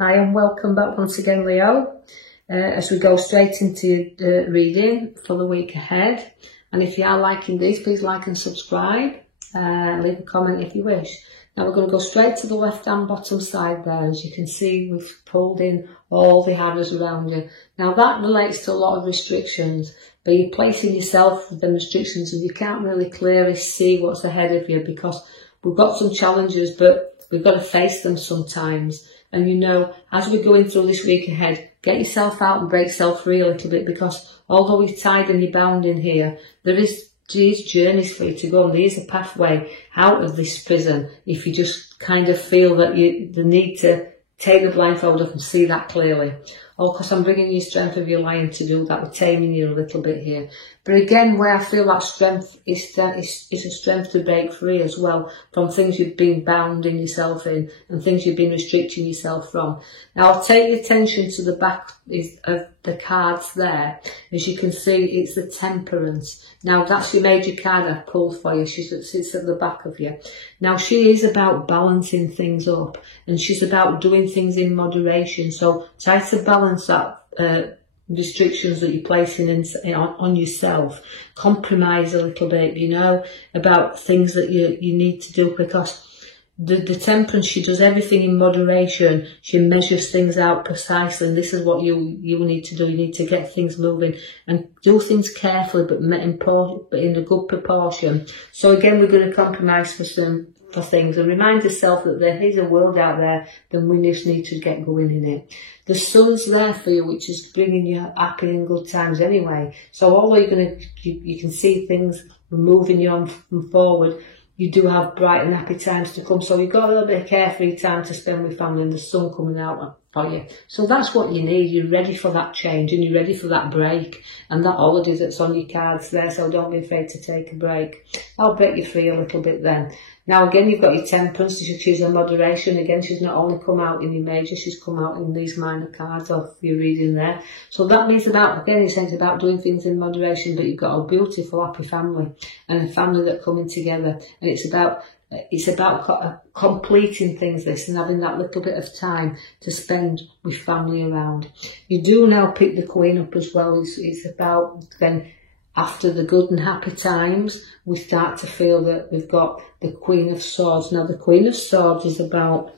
Hi and welcome back once again, Leo, as we go straight into the reading for the week ahead. And if you are liking these, please like and subscribe, leave a comment if you wish. Now we're going to go straight to the left hand bottom side there. As you can see, we've pulled in all the arrows around you. Now that relates to a lot of restrictions, but you're placing yourself with the restrictions and you can't really clearly see what's ahead of you because we've got some challenges, but we've got to face them sometimes. And you know, as we're going through this week ahead, get yourself out and break yourself free a little bit, because although you're tied and you're bound in here, there is journeys for you to go, and there is a pathway out of this prison if you just kind of feel that the need to take the blindfold off and see that clearly. Oh, because I'm bringing you strength of your lion to do that. We're taming you a little bit here. But again, where I feel that strength is a strength to break free as well from things you've been bounding yourself in and things you've been restricting yourself from. Now, I'll take your attention to the back of the cards there. As you can see, it's the Temperance. Now, that's your major card I've pulled for you. She sits at the back of you. Now, she is about balancing things up, and she's about doing things in moderation. So try to balance that restrictions that you're placing on yourself. Compromise a little bit, you know, about things that you need to do, because the Temperance, she does everything in moderation. She measures things out precisely, and this is what you need to do. You need to get things moving and do things carefully, but in a good proportion. So again, we're going to compromise for things, and remind yourself that there is a world out there, then we just need to get going in it. The Sun's there for you, which is bringing you happy and good times anyway. So although you can see things moving you on forward, you do have bright and happy times to come. So you've got a little bit of carefree time to spend with family, and the sun coming out for you. So that's what you need. You're ready for that change, and you're ready for that break and that holiday that's on your cards there. So don't be afraid to take a break. I'll break you free a little bit then. Now again, you've got your Temperance. You should choose a moderation. Again, she's not only come out in your major, she's come out in these minor cards of your reading there. So that means it's about doing things in moderation, but you've got a beautiful, happy family and a family that coming together. And it's about completing things, this, and having that little bit of time to spend with family around. You do now pick the Queen up as well. It's about then, after the good and happy times, we start to feel that we've got the Queen of Swords. Now, the Queen of Swords is about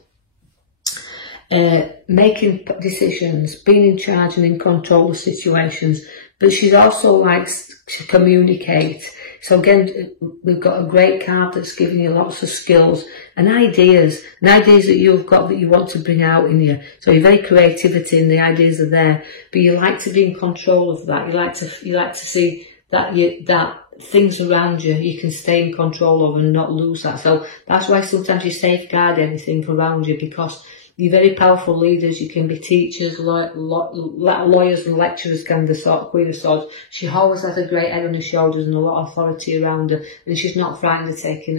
making decisions, being in charge and in control of situations, but she also likes to communicate. So again, we've got a great card that's giving you lots of skills and ideas that you've got that you want to bring out in you. So your very creativity and the ideas are there, but you like to be in control of that. You like to see that things around you can stay in control of and not lose that. So that's why sometimes you safeguard everything around you, because you're very powerful leaders. You can be teachers, lawyers and lecturers, kind of the sort of Queen of Swords. She always has a great head on her shoulders and a lot of authority around her, and she's not frightened of taking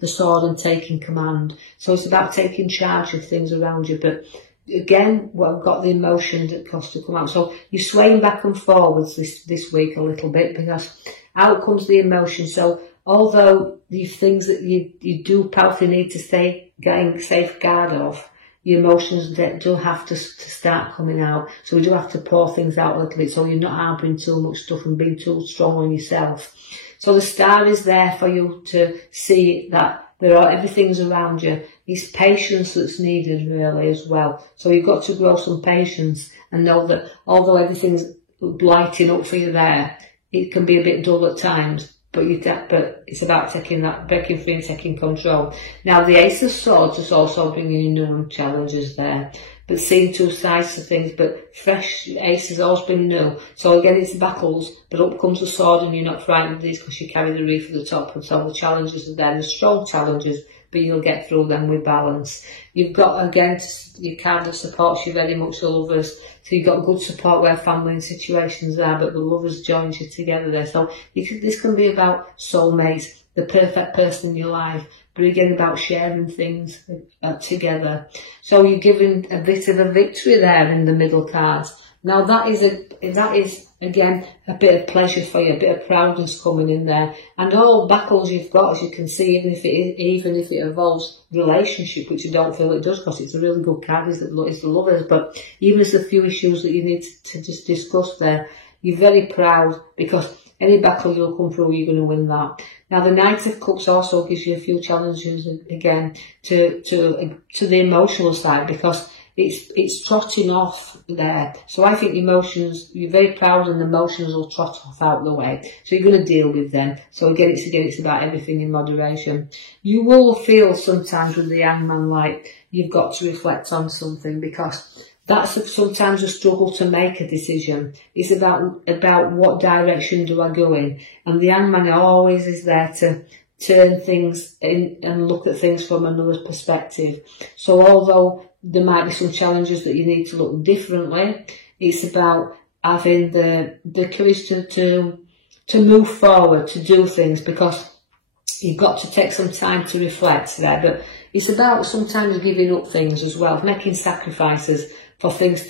the sword and taking command. So it's about taking charge of things around you, but again, I've got the emotion that costs to come out. So you're swaying back and forwards this week a little bit, because out comes the emotion. So although these things that you do powerfully need to stay getting safeguard of, your emotions do have to start coming out. So we do have to pour things out a little bit, so you're not harbouring too much stuff and being too strong on yourself. So the star is there for you to see that everything's around you. It's patience that's needed really as well. So you've got to grow some patience and know that although everything's lighting up for you there, it can be a bit dull at times, but it's about breaking free and taking control. Now the Ace of Swords is also bringing you new challenges there, but seeing two sides to things, but fresh Ace has always been new. So again, it's battles, but up comes the sword, and you're not frightened of these because you carry the wreath at the top, and so the challenges are there, the strong challenges, but you'll get through them with balance. You've got, again, your card that supports you very much, the Lovers. So you've got good support where family and situations are, but the Lovers joins you together there. So this can be about soulmates, the perfect person in your life, but again about sharing things together. So you're giving a bit of a victory there in the middle cards, Now that is again a bit of pleasure for you, a bit of proudness coming in there, and all battles you've got, as you can see, even if it involves relationship, which I don't feel it does, because it's a really good card, is the lovers. But even if there's a few issues that you need to just discuss there, you're very proud, because any battle you'll come through, you're going to win that. Now the Knight of Cups also gives you a few challenges again to the emotional side, because it's trotting off there. So I think emotions, you're very proud, and the emotions will trot off out the way. So you're going to deal with them. So again, it's about everything in moderation. You will feel sometimes with the Hangman like you've got to reflect on something, because that's sometimes a struggle to make a decision. It's about what direction do I go in, and the Hangman always is there to turn things in and look at things from another perspective. So although there might be some challenges that you need to look differently, it's about having the courage to move forward, to do things, because you've got to take some time to reflect there. But it's about sometimes giving up things as well, making sacrifices for things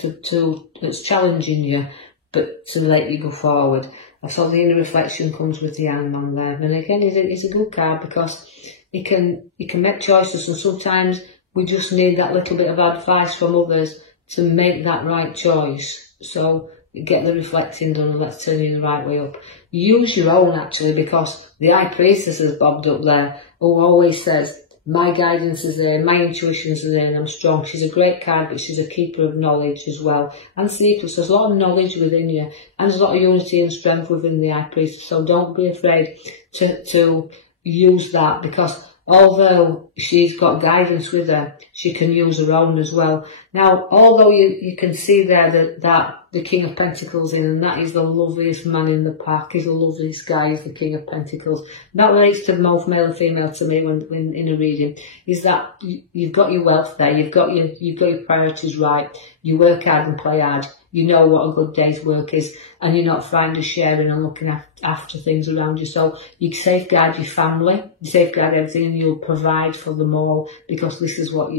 that's challenging you, but to let you go forward. So the inner reflection comes with the Hangman there. And again, it's a good card, because you can make choices, and sometimes we just need that little bit of advice from others to make that right choice. So get the reflecting done, and let's turn you the right way up. Use your own, actually, because the High Priestess has bobbed up there, who always says, my guidance is there, my intuitions are there, and I'm strong. She's a great card, but she's a keeper of knowledge as well. And secrets, there's a lot of knowledge within you, and there's a lot of unity and strength within the High Priestess. So don't be afraid to use that, because although she's got guidance with her, she can use her own as well. Now, although you can see there that the King of Pentacles in, and that is the loveliest man in the pack, he's the loveliest guy, is the King of Pentacles. That relates to both male and female to me when in a reading, is that you've got your wealth there, you've got your priorities right, you work hard and play hard, you know what a good day's work is, and you're not frightened of sharing and looking after things around you. So you safeguard your family, you safeguard everything, and you'll provide for them all, because this is what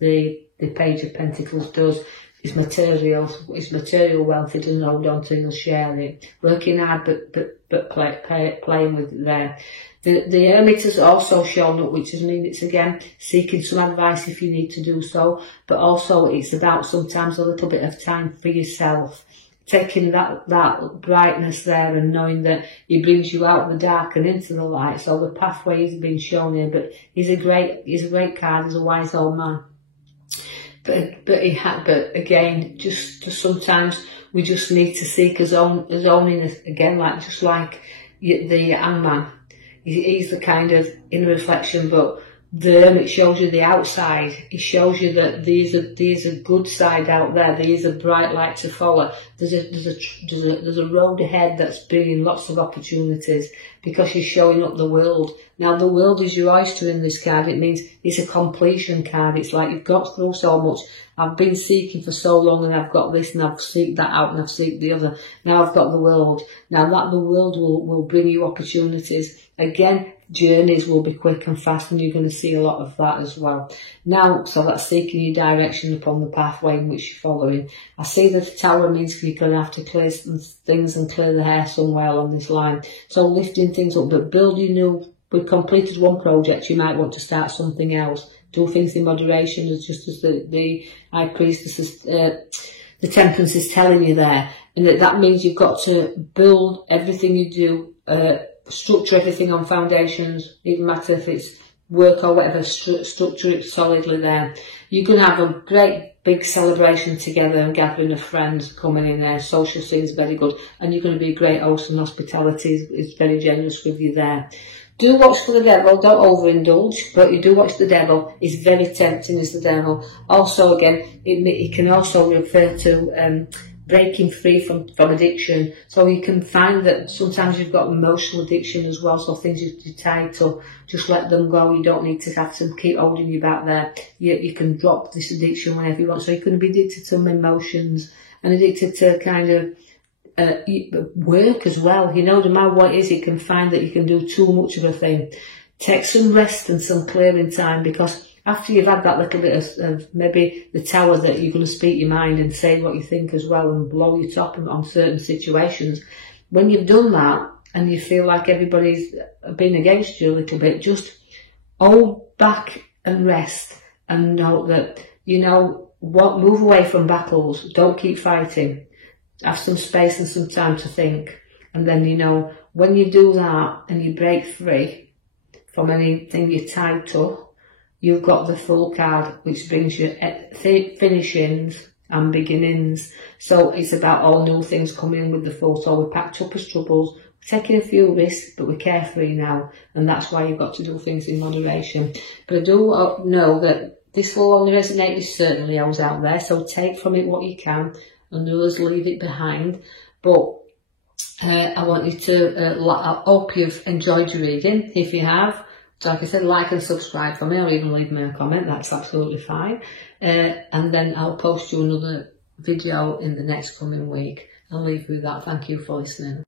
the Page of Pentacles does. It's material wealth. It doesn't hold on to, you'll share it. Working hard, but playing with it there. The Hermit has also shown up, which means it's again seeking some advice if you need to do so, but also it's about sometimes a little bit of time for yourself, taking that brightness there and knowing that he brings you out of the dark and into the light. So the pathway is being shown here, but he's a great card. He's a wise old man. But again, just sometimes we just need to seek his own in again, just like the Hangman. He's the kind of inner reflection, but the Hermit shows you the outside. He shows you that there's a good side out there. There is a bright light to follow. There's a road ahead that's bringing lots of opportunities, because you're showing up the world. Now the world is your oyster in this card. It means it's a completion card. It's like you've got through so much. I've been seeking for so long, and I've got this, and I've seeked that out, and I've seeked the other. Now I've got the world. Now that the world will bring you opportunities. Again, journeys will be quick and fast, and you're going to see a lot of that as well. Now, so that's seeking your direction upon the pathway in which you're following. I see that the Tower means you're going to have to clear some things and clear the hair somewhere along this line. So lifting things up, but building new. We've completed one project, you might want to start something else. Do things in moderation, just as the High Priestess, the Temperance is telling you there. And that means you've got to build everything you do, structure everything on foundations, even matter if it's work or whatever, structure it solidly there. You're going to have a great big celebration together and gathering of friends coming in there. Social scene is very good, and you're going to be a great host, and hospitality is very generous with you there. Do watch for the devil, don't overindulge, but you do watch the devil. He's very tempting as the devil. Also, again, it can also refer to breaking free from addiction. So you can find that sometimes you've got emotional addiction as well, so things you're tied to, just let them go. You don't need to have to keep holding you back there. You can drop this addiction whenever you want. So you can be addicted to some emotions and addicted to kind of work as well. You know, no matter what it is, you can find that you can do too much of a thing. Take some rest and some clearing time, because after you've had that little bit of maybe the tower that you're going to speak your mind and say what you think as well and blow your top on certain situations, when you've done that and you feel like everybody's been against you a little bit, just hold back and rest and know that, you know what, move away from battles, don't keep fighting, have some space and some time to think. And then, you know, when you do that and you break free from anything you're tied to, you've got the full card, which brings you finishings and beginnings. So it's about all new things coming in with the full. So we're packed up as troubles, we're taking a few risks, but we're carefree now. And that's why you've got to do things in moderation. But I do know that this will only resonate with certain Leos out there. So take from it what you can and others leave it behind. But I want you to, I hope you've enjoyed your reading. If you have, so like I said, like and subscribe for me, or even leave me a comment, that's absolutely fine. And then I'll post you another video in the next coming week. I'll leave you with that. Thank you for listening.